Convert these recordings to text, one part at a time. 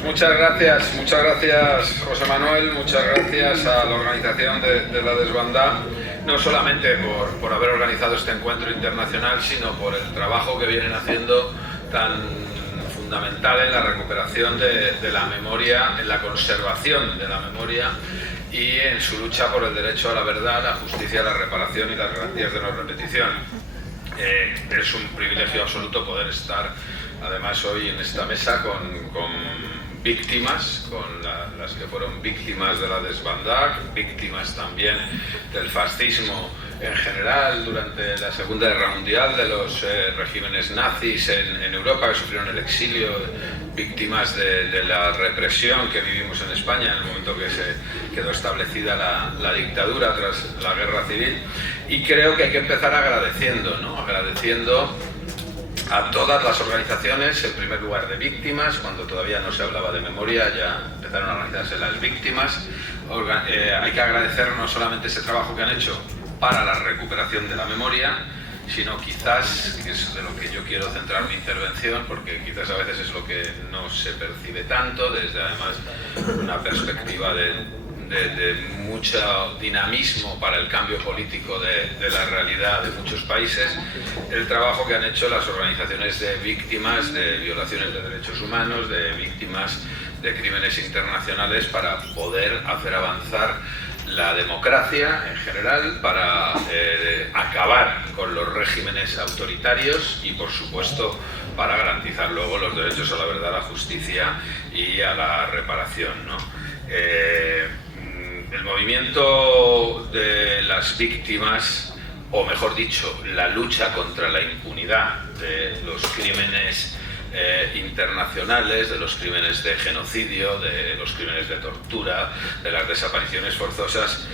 Pues muchas gracias José Manuel, muchas gracias a la organización de la Desbandá, no solamente por haber organizado este encuentro internacional, sino por el trabajo que vienen haciendo tan fundamental en la recuperación de la memoria, en la conservación de la memoria y en su lucha por el derecho a la verdad, la justicia, la reparación y las garantías de no repetición. Es un privilegio absoluto poder estar además hoy en esta mesa con víctimas, con las que fueron víctimas de la Desbandá, víctimas también del fascismo en general durante la Segunda Guerra Mundial, de los regímenes nazis en Europa que sufrieron el exilio, víctimas de la represión que vivimos en España en el momento que se quedó establecida la dictadura tras la guerra civil. Y creo que hay que empezar agradeciendo, ¿no? Agradeciendo a todas las organizaciones, en primer lugar de víctimas, cuando todavía no se hablaba de memoria ya empezaron a organizarse las víctimas. Hay que agradecer no solamente ese trabajo que han hecho para la recuperación de la memoria, sino quizás, que es de lo que yo quiero centrar mi intervención, porque quizás a veces es lo que no se percibe tanto, desde además una perspectiva de mucho dinamismo para el cambio político de la realidad de muchos países, el trabajo que han hecho las organizaciones de víctimas de violaciones de derechos humanos, de víctimas de crímenes internacionales, para poder hacer avanzar la democracia en general, para acabar con los regímenes autoritarios y, por supuesto, para garantizar luego los derechos a la verdad, a la justicia y a la reparación, ¿no? El movimiento de las víctimas, o mejor dicho, la lucha contra la impunidad de los crímenes internacionales, de los crímenes de genocidio, de los crímenes de tortura, de las desapariciones forzosas,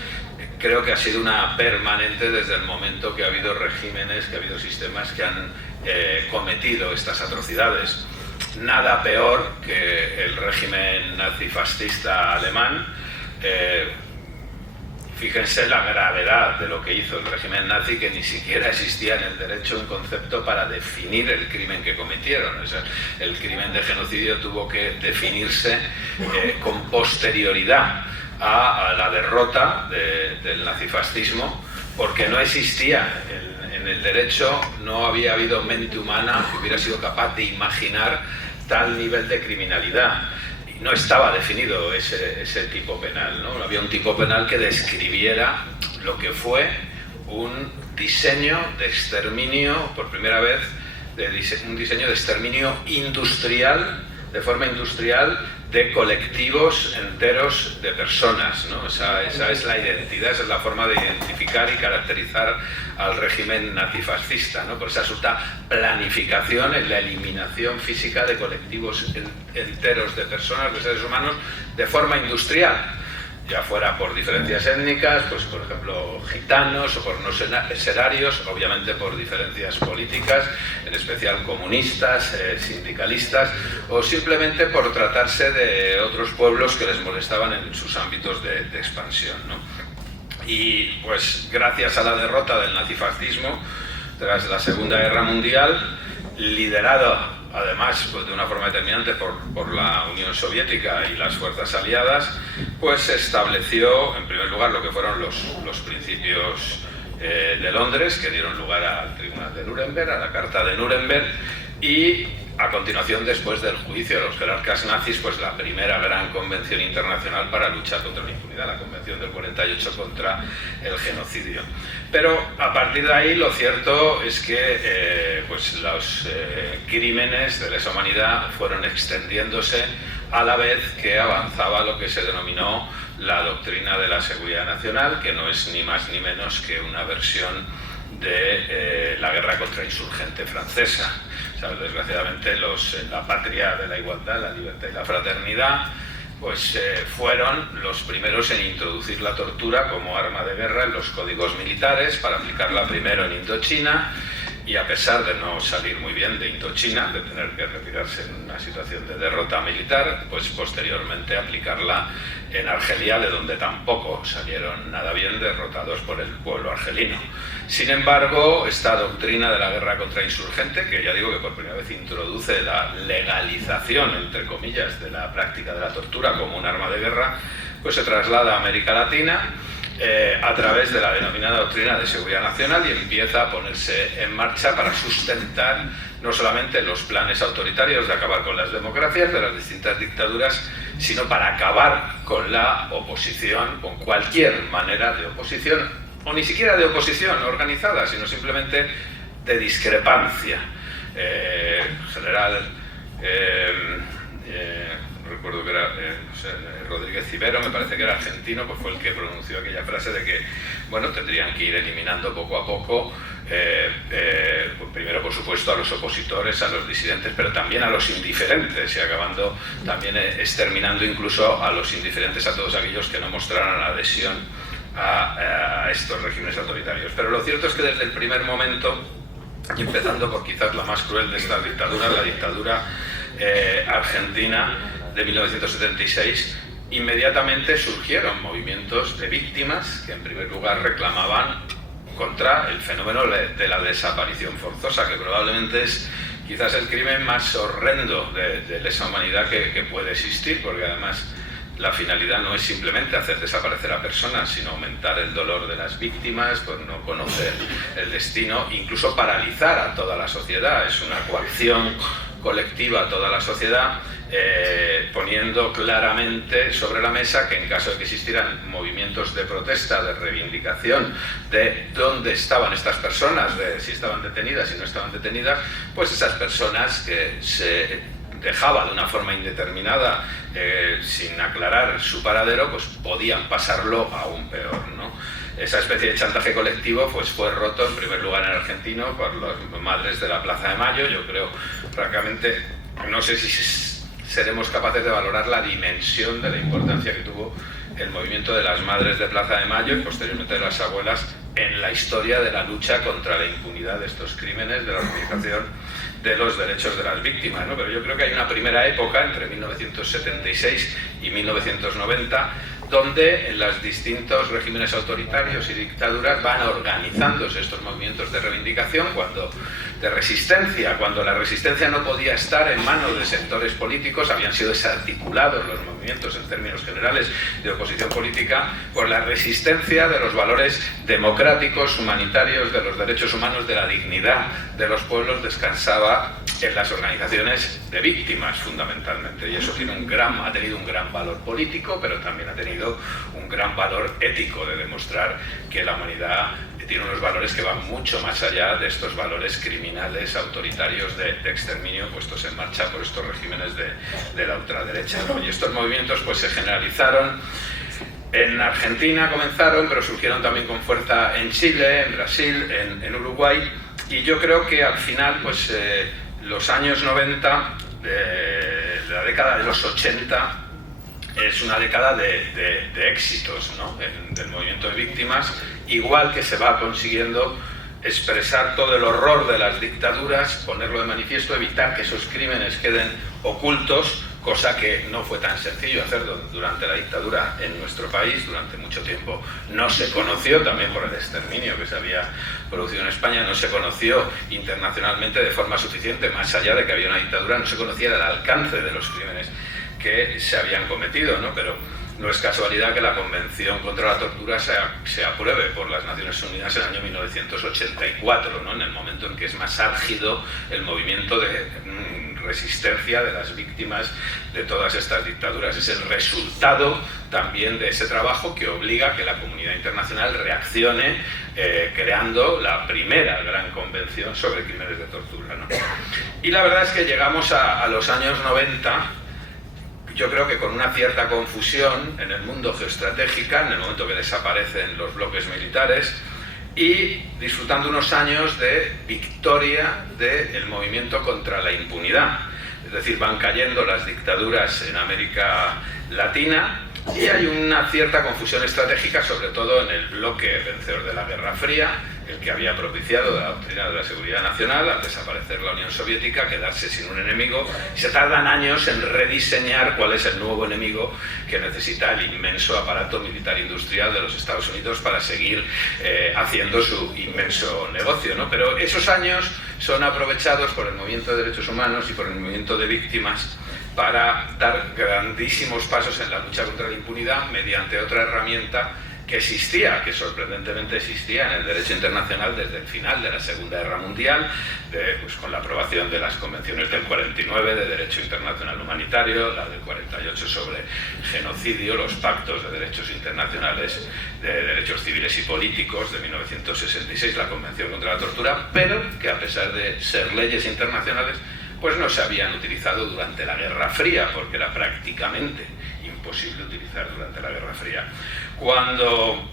creo que ha sido una permanente desde el momento que ha habido regímenes, que ha habido sistemas que han cometido estas atrocidades. Nada peor que el régimen nazifascista alemán. Fíjense la gravedad de lo que hizo el régimen nazi, que ni siquiera existía en el derecho un concepto para definir el crimen que cometieron. O sea, el crimen de genocidio tuvo que definirse con posterioridad a la derrota del nazifascismo, porque no existía en el derecho, no había habido mente humana que hubiera sido capaz de imaginar tal nivel de criminalidad. No estaba definido ese tipo penal, ¿no? Había un tipo penal que describiera lo que fue un diseño de exterminio, por primera vez, un diseño de exterminio industrial, de forma industrial, de colectivos enteros de personas, ¿no? Esa es la identidad, esa es la forma de identificar y caracterizar al régimen nazifascista, ¿no? Por esa absoluta planificación en la eliminación física de colectivos enteros de personas, de seres humanos, de forma industrial, ya fuera por diferencias étnicas, pues por ejemplo gitanos, o por no serarios, obviamente por diferencias políticas, en especial comunistas, sindicalistas, o simplemente por tratarse de otros pueblos que les molestaban en sus ámbitos de expansión, ¿no? Y pues gracias a la derrota del nazifascismo tras la Segunda Guerra Mundial, liderado además pues de una forma determinante por la Unión Soviética y las fuerzas aliadas, pues se estableció en primer lugar lo que fueron los principios de Londres, que dieron lugar al Tribunal de Nuremberg, a la Carta de Nuremberg, y a continuación, después del juicio de los jerarcas nazis, pues la primera gran convención internacional para luchar contra la impunidad, la Convención del 48 contra el genocidio. Pero a partir de ahí lo cierto es que pues los crímenes de lesa humanidad fueron extendiéndose a la vez que avanzaba lo que se denominó la doctrina de la seguridad nacional, que no es ni más ni menos que una versión de la guerra contrainsurgente francesa. O sea, desgraciadamente la patria de la igualdad, la libertad y la fraternidad pues fueron los primeros en introducir la tortura como arma de guerra en los códigos militares, para aplicarla primero en Indochina y a pesar de no salir muy bien de Indochina, de tener que retirarse en una situación de derrota militar, pues posteriormente aplicarla en Argelia, de donde tampoco salieron nada bien, derrotados por el pueblo argelino. Sin embargo, esta doctrina de la guerra contrainsurgente, que ya digo que por primera vez introduce la legalización, entre comillas, de la práctica de la tortura como un arma de guerra, pues se traslada a América Latina a través de la denominada doctrina de seguridad nacional y empieza a ponerse en marcha para sustentar no solamente los planes autoritarios de acabar con las democracias de las distintas dictaduras, sino para acabar con la oposición, con cualquier manera de oposición, o ni siquiera de oposición organizada, sino simplemente de discrepancia. General, recuerdo que era Rodríguez Cibero, me parece que era argentino, pues fue el que pronunció aquella frase de que, bueno, tendrían que ir eliminando poco a poco, pues primero por supuesto a los opositores, a los disidentes, pero también a los indiferentes, y acabando también exterminando incluso a los indiferentes, a todos aquellos que no mostraran adhesión a estos regímenes autoritarios. Pero lo cierto es que desde el primer momento, y empezando por quizás la más cruel de estas dictaduras, la dictadura argentina de 1976, inmediatamente surgieron movimientos de víctimas que en primer lugar reclamaban contra el fenómeno de la desaparición forzosa, que probablemente es quizás el crimen más horrendo de lesa humanidad que puede existir, porque además la finalidad no es simplemente hacer desaparecer a personas, sino aumentar el dolor de las víctimas por no conocer el destino, incluso paralizar a toda la sociedad. Es una coacción colectiva a toda la sociedad, poniendo claramente sobre la mesa que en caso de que existieran movimientos de protesta, de reivindicación de dónde estaban estas personas, de si estaban detenidas, si no estaban detenidas, pues esas personas que se dejaba de una forma indeterminada, sin aclarar su paradero, pues podían pasarlo aún peor, ¿no? Esa especie de chantaje colectivo pues fue roto en primer lugar en argentino por las madres de la Plaza de Mayo. Yo creo, francamente, no sé si seremos capaces de valorar la dimensión de la importancia que tuvo el movimiento de las madres de Plaza de Mayo y posteriormente de las abuelas en la historia de la lucha contra la impunidad de estos crímenes, de la organización de los derechos de las víctimas, ¿no? Pero yo creo que hay una primera época entre 1976 y 1990 donde en los distintos regímenes autoritarios y dictaduras van organizándose estos movimientos de reivindicación, de resistencia, cuando la resistencia no podía estar en manos de sectores políticos, habían sido desarticulados los movimientos en términos generales de oposición política, por la resistencia de los valores democráticos, humanitarios, de los derechos humanos, de la dignidad de los pueblos, descansaba en las organizaciones de víctimas fundamentalmente, y eso ha tenido un gran valor político, pero también ha tenido un gran valor ético de demostrar que la humanidad tiene unos valores que van mucho más allá de estos valores criminales, autoritarios de exterminio puestos en marcha por estos regímenes de la ultraderecha, ¿no? Y estos movimientos pues se generalizaron. En Argentina comenzaron, pero surgieron también con fuerza en Chile, en Brasil, en Uruguay, y yo creo que al final pues los años 90, la década de los 80, es una década de éxitos, ¿no? Del movimiento de víctimas, igual que se va consiguiendo expresar todo el horror de las dictaduras, ponerlo de manifiesto, evitar que esos crímenes queden ocultos, cosa que no fue tan sencillo hacer durante la dictadura en nuestro país. Durante mucho tiempo no se conoció, también por el exterminio que se había producido en España, no se conoció internacionalmente de forma suficiente, más allá de que había una dictadura, no se conocía el alcance de los crímenes que se habían cometido, ¿no? Pero no es casualidad que la Convención contra la Tortura se apruebe por las Naciones Unidas en el año 1984, ¿no? En el momento en que es más álgido el movimiento de resistencia de las víctimas de todas estas dictaduras. Es el resultado también de ese trabajo que obliga a que la comunidad internacional reaccione, creando la primera gran convención sobre crímenes de tortura, ¿no? Y la verdad es que llegamos a los años 90, yo creo que con una cierta confusión en el mundo geoestratégica, en el momento que desaparecen los bloques militares, y disfrutando unos años de victoria del movimiento contra la impunidad. Es decir, van cayendo las dictaduras en América Latina y hay una cierta confusión estratégica, sobre todo en el bloque vencedor de la Guerra Fría, el que había propiciado la doctrina de la seguridad nacional al desaparecer la Unión Soviética, quedarse sin un enemigo. Se tardan años en rediseñar cuál es el nuevo enemigo que necesita el inmenso aparato militar industrial de los Estados Unidos para seguir haciendo su inmenso negocio, ¿no? Pero esos años son aprovechados por el movimiento de derechos humanos y por el movimiento de víctimas para dar grandísimos pasos en la lucha contra la impunidad mediante otra herramienta que existía, que sorprendentemente existía en el derecho internacional desde el final de la Segunda Guerra Mundial, pues con la aprobación de las convenciones del 49 de Derecho Internacional Humanitario, la del 48 sobre genocidio, los pactos de derechos internacionales de derechos civiles y políticos de 1966, la Convención contra la Tortura, pero que a pesar de ser leyes internacionales, pues no se habían utilizado durante la Guerra Fría, porque era prácticamente imposible utilizar durante la Guerra Fría. Cuando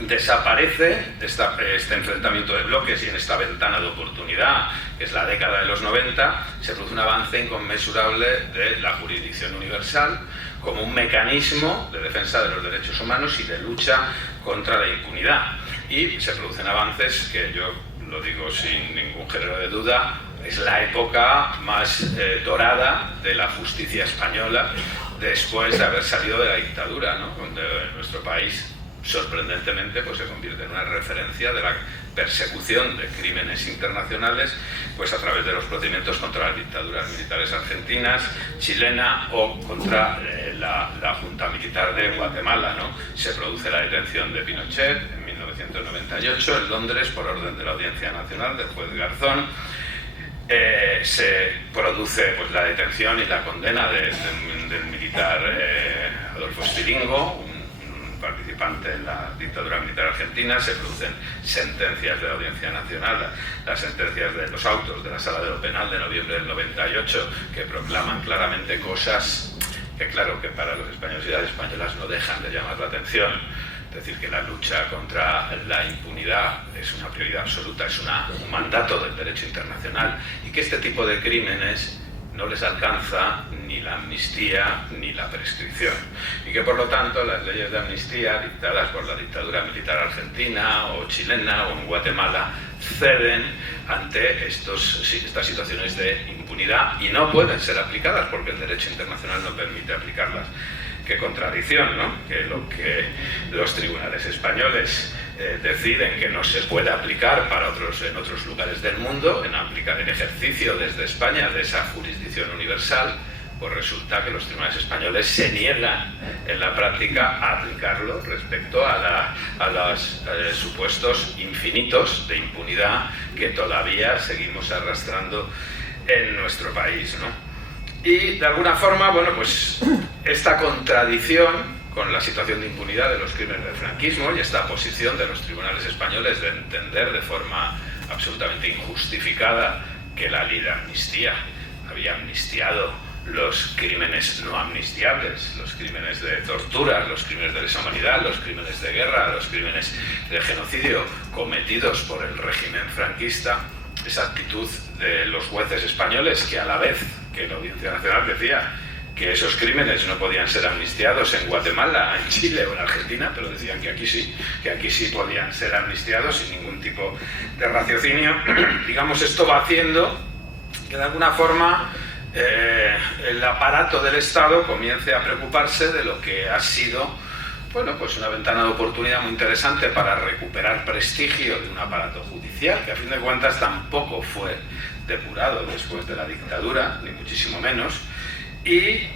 desaparece este enfrentamiento de bloques y en esta ventana de oportunidad, que es la década de los 90, se produce un avance inconmensurable de la jurisdicción universal como un mecanismo de defensa de los derechos humanos y de lucha contra la impunidad. Y se producen avances que yo lo digo sin ningún género de duda, es la época más dorada de la justicia española después de haber salido de la dictadura, ¿no? Donde nuestro país, sorprendentemente, pues se convierte en una referencia de la persecución de crímenes internacionales, pues a través de los procedimientos contra las dictaduras militares argentinas, chilena o contra la Junta Militar de Guatemala, ¿no? Se produce la detención de Pinochet en 1998 en Londres por orden de la Audiencia Nacional del juez Garzón. Se produce pues la detención y la condena del militar Adolfo Stilingo, un participante en la dictadura militar argentina. Se producen sentencias de la Audiencia Nacional, las sentencias de los autos de la Sala de lo Penal de noviembre del 98, que proclaman claramente cosas que, claro, que para los españoles y las españolas no dejan de llamar la atención. Es decir, que la lucha contra la impunidad es una prioridad absoluta, es un mandato del derecho internacional, y que este tipo de crímenes no les alcanza ni la amnistía ni la prescripción, y que por lo tanto las leyes de amnistía dictadas por la dictadura militar argentina o chilena o en Guatemala ceden ante estas situaciones de impunidad y no pueden ser aplicadas porque el derecho internacional no permite aplicarlas. Qué contradicción, ¿no? Que lo que los tribunales españoles deciden que no se puede aplicar en otros lugares del mundo, en aplicar el ejercicio desde España de esa jurisdicción universal, pues resulta que los tribunales españoles se niegan en la práctica a aplicarlo respecto a los supuestos infinitos de impunidad que todavía seguimos arrastrando en nuestro país, ¿no? Y de alguna forma, bueno, pues esta contradicción con la situación de impunidad de los crímenes del franquismo y esta posición de los tribunales españoles de entender de forma absolutamente injustificada que la ley de amnistía había amnistiado los crímenes no amnistiables, los crímenes de tortura, los crímenes de lesa humanidad, los crímenes de guerra, los crímenes de genocidio cometidos por el régimen franquista. Esa actitud de los jueces españoles, que a la vez que la Audiencia Nacional decía que esos crímenes no podían ser amnistiados en Guatemala, en Chile o en Argentina, pero decían que aquí sí podían ser amnistiados sin ningún tipo de raciocinio. Digamos, esto va haciendo que de alguna forma el aparato del Estado comience a preocuparse de lo que ha sido, bueno, pues una ventana de oportunidad muy interesante para recuperar prestigio de un aparato judicial que a fin de cuentas tampoco fue depurado después de la dictadura, ni muchísimo menos, y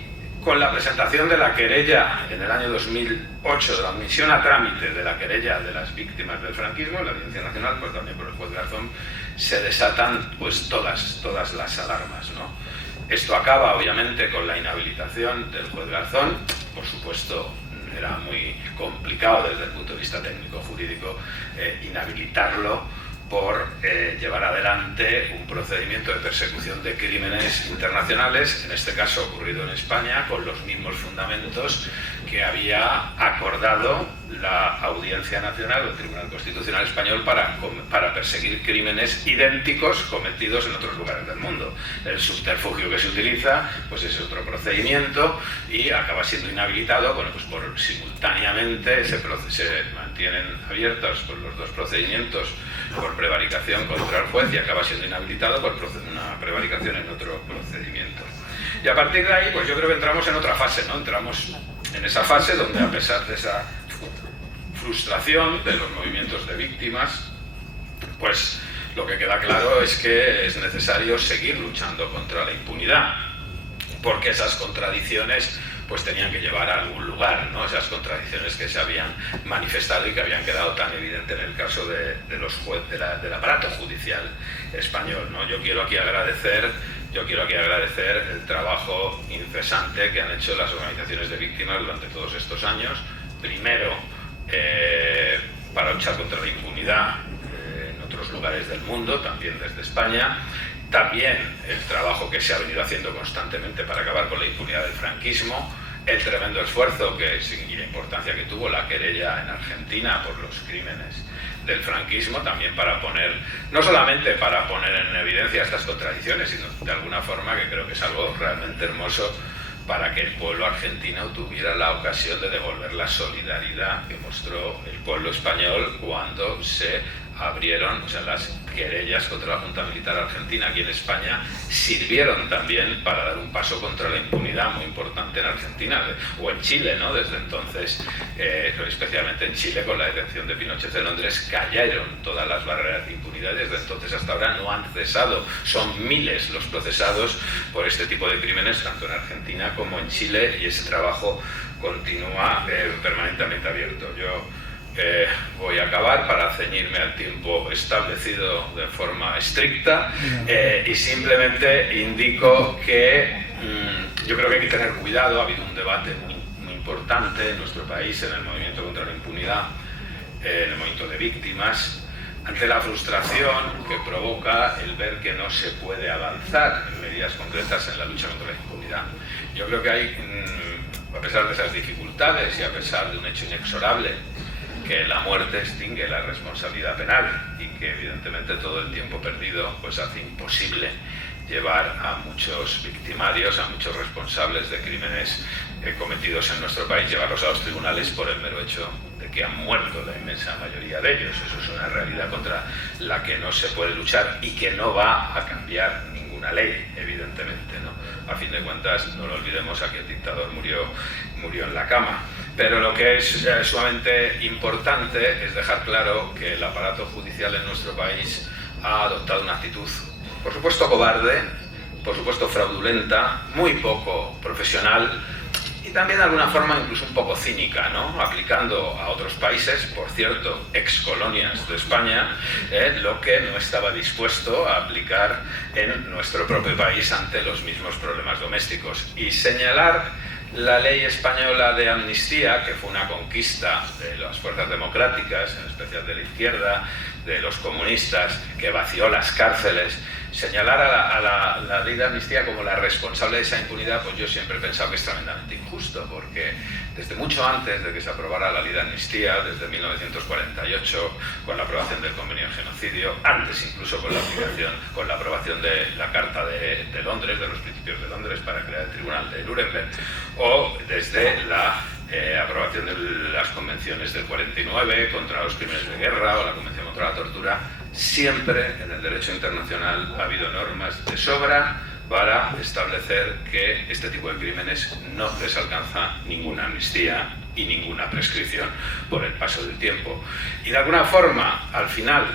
con la presentación de la querella en el año 2008, de la admisión a trámite de la querella de las víctimas del franquismo en la Audiencia Nacional, pues también por el juez Garzón, se desatan pues todas las alarmas, ¿no? Esto acaba obviamente con la inhabilitación del juez Garzón. Por supuesto, era muy complicado desde el punto de vista técnico-jurídico inhabilitarlo por llevar adelante un procedimiento de persecución de crímenes internacionales, en este caso ocurrido en España, con los mismos fundamentos que había acordado la Audiencia Nacional o el Tribunal Constitucional Español para perseguir crímenes idénticos cometidos en otros lugares del mundo. El subterfugio que se utiliza pues es otro procedimiento y acaba siendo inhabilitado. Bueno, pues simultáneamente se mantienen abiertos pues, los dos procedimientos por prevaricación contra el juez y acaba siendo inhabilitado por una prevaricación en otro procedimiento. Y a partir de ahí, pues yo creo que entramos en otra fase, ¿no? Entramos en esa fase donde, a pesar de esa frustración de los movimientos de víctimas, pues lo que queda claro es que es necesario seguir luchando contra la impunidad, porque esas contradicciones pues tenían que llevar a algún lugar, ¿no? Esas contradicciones que se habían manifestado y que habían quedado tan evidentes en el caso de los jueces del aparato judicial español, ¿no? Yo quiero aquí agradecer el trabajo incesante que han hecho las organizaciones de víctimas durante todos estos años. Primero, para luchar contra la impunidad en otros lugares del mundo, también desde España. También el trabajo que se ha venido haciendo constantemente para acabar con la impunidad del franquismo, el tremendo esfuerzo y la importancia que tuvo la querella en Argentina por los crímenes del franquismo, también para no solamente para poner en evidencia estas contradicciones, sino de alguna forma, que creo que es algo realmente hermoso, para que el pueblo argentino tuviera la ocasión de devolver la solidaridad que mostró el pueblo español cuando se abrieron, las querellas contra la Junta Militar Argentina aquí en España sirvieron también para dar un paso contra la impunidad muy importante en Argentina o en Chile, ¿no? Desde entonces, especialmente en Chile, con la detención de Pinochet en Londres, cayeron todas las barreras de impunidad y desde entonces hasta ahora no han cesado. Son miles los procesados por este tipo de crímenes, tanto en Argentina como en Chile, y ese trabajo continúa permanentemente abierto. Yo voy a acabar para ceñirme al tiempo establecido de forma estricta y simplemente indico que yo creo que hay que tener cuidado. Ha habido un debate muy importante en nuestro país en el movimiento contra la impunidad, en el movimiento de víctimas, ante la frustración que provoca el ver que no se puede avanzar en medidas concretas en la lucha contra la impunidad. Yo creo que hay, a pesar de esas dificultades y a pesar de un hecho inexorable, que la muerte extingue la responsabilidad penal y que evidentemente todo el tiempo perdido pues hace imposible llevar a muchos victimarios, a muchos responsables de crímenes cometidos en nuestro país, llevarlos a los tribunales por el mero hecho de que han muerto la inmensa mayoría de ellos. Eso es una realidad contra la que no se puede luchar y que no va a cambiar ninguna ley, evidentemente, ¿no? A fin de cuentas, no lo olvidemos, aquel dictador murió en la cama. Pero lo que es sumamente importante es dejar claro que el aparato judicial en nuestro país ha adoptado una actitud, por supuesto cobarde, por supuesto fraudulenta, muy poco profesional y también de alguna forma incluso un poco cínica, ¿no? Aplicando a otros países, por cierto, excolonias de España, lo que no estaba dispuesto a aplicar en nuestro propio país ante los mismos problemas domésticos. Y señalar la ley española de amnistía, que fue una conquista de las fuerzas democráticas, en especial de la izquierda, de los comunistas, que vació las cárceles, señalar a la ley de amnistía como la responsable de esa impunidad, pues yo siempre he pensado que es tremendamente injusto, porque desde mucho antes de que se aprobara la ley de amnistía, desde 1948, con la aprobación del convenio de genocidio, antes incluso con la aprobación de la Carta de Londres, de los Principios de Londres para crear el Tribunal de Nuremberg, o desde la aprobación de las convenciones del 49 contra los crímenes de guerra o la Convención contra la Tortura, siempre en el derecho internacional ha habido normas de sobra para establecer que este tipo de crímenes no les alcanza ninguna amnistía y ninguna prescripción por el paso del tiempo. Y de alguna forma, al final,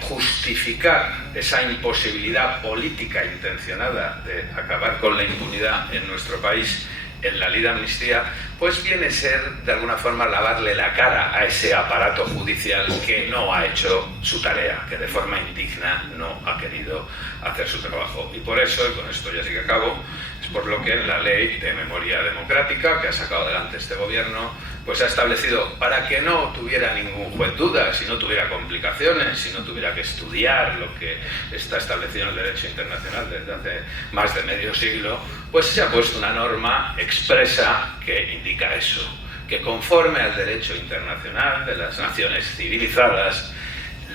justificar esa imposibilidad política intencionada de acabar con la impunidad en nuestro país en la ley de amnistía, pues viene a ser de alguna forma lavarle la cara a ese aparato judicial que no ha hecho su tarea, que de forma indigna no ha querido hacer su trabajo. Y por eso, y con esto ya sí que acabo, es por lo que en la ley de memoria democrática que ha sacado adelante este gobierno, pues ha establecido, para que no tuviera ningún juez dudas, si no tuviera complicaciones, si no tuviera que estudiar lo que está establecido en el derecho internacional desde hace más de medio siglo, pues se ha puesto una norma expresa que indica eso, que conforme al derecho internacional de las naciones civilizadas,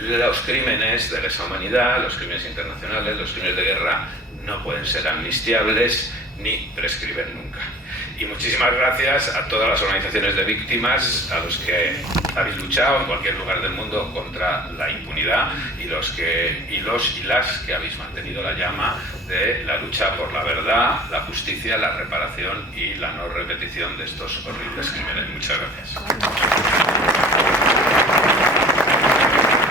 los crímenes de lesa humanidad, los crímenes internacionales, los crímenes de guerra no pueden ser amnistiables ni prescriben nunca. Y muchísimas gracias a todas las organizaciones de víctimas, a los que habéis luchado en cualquier lugar del mundo contra la impunidad y los y las que habéis mantenido la llama de la lucha por la verdad, la justicia, la reparación y la no repetición de estos horribles crímenes. Muchas gracias.